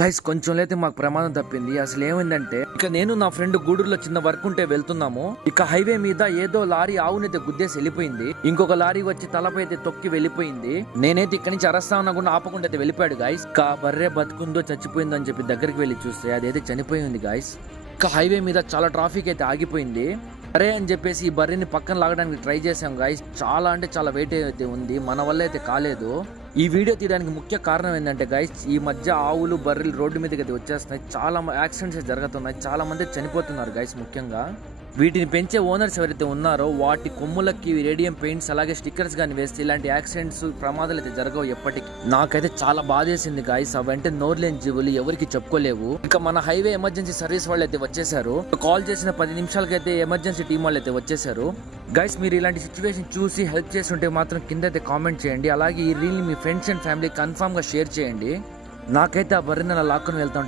Guys కొంచెం అయితే మాకు ప్రమాదం తప్పింది. అసలు ఏమైందంటే ఇక నేను నా ఫ్రెండ్ గూడూరులో చిన్న వర్క్ ఉంటే వెళ్తున్నాము. ఇక హైవే మీద ఏదో లారీ ఆవునైతే గుద్దేసి వెళ్ళిపోయింది. ఇంకొక లారీ వచ్చి తలపై అయితే తొక్కి వెళ్ళిపోయింది. నేనైతే ఇక్కడి నుంచి అరెస్తా ఉన్నా కూడా ఆపకుండా అయితే వెళ్ళిపోయాడు గాయస్. ఇక బర్రె బతుకుందో చచ్చిపోయిందో అని చెప్పి దగ్గరికి వెళ్ళి చూస్తే అదైతే చనిపోయింది గాయస్. ఇక హైవే మీద చాలా ట్రాఫిక్ అయితే ఆగిపోయింది. అరే అని చెప్పేసి ఈ బర్రెని పక్కన లాగడానికి ట్రై చేసాం గాయస్. చాలా అంటే చాలా వెయిట్ అయితే ఉంది, మన వల్ల అయితే కాలేదు. ఈ వీడియో తీయడానికి ముఖ్య కారణం ఏంటంటే గైస్, ఈ మధ్య ఆవులు బర్రెలు రోడ్డు మీదకి అయితే వచ్చేస్తున్నాయి. చాలా యాక్సిడెంట్స్ జరుగుతున్నాయి, చాలా మంది చనిపోతున్నారు గైస్. ముఖ్యంగా వీటిని పెంచే ఓనర్స్ ఎవరైతే ఉన్నారో వాటి కొమ్ములకి రేడియం పెయింట్స్ అలాగే స్టిక్కర్స్ కానీ వేస్తే ఇలాంటి యాక్సిడెంట్స్ ప్రమాదాలు అయితే జరగవు ఎప్పటికీ. నాకైతే చాలా బాధేసింది గాయస్. అవంటే నోర్లేని జీవులు, ఎవరికి చెప్పుకోలేవు. ఇక మన హైవే ఎమర్జెన్సీ సర్వీస్ వాళ్ళు అయితే వచ్చేసారు. కాల్ చేసిన 10 నిమిషాలకైతే ఎమర్జెన్సీ టీం వాళ్ళు అయితే వచ్చేసారు. గైస్ మీరు ఇలాంటి సిచ్యువేషన్ చూసి హెల్ప్ చేస్తుంటే మాత్రం కింద అయితే కామెంట్ చేయండి. అలాగే ఈ reel me friends and family confirm గా షేర్ చేయండి. నాకైతే ఆ బర్రెని అలా లాక్కుని వెళ్తా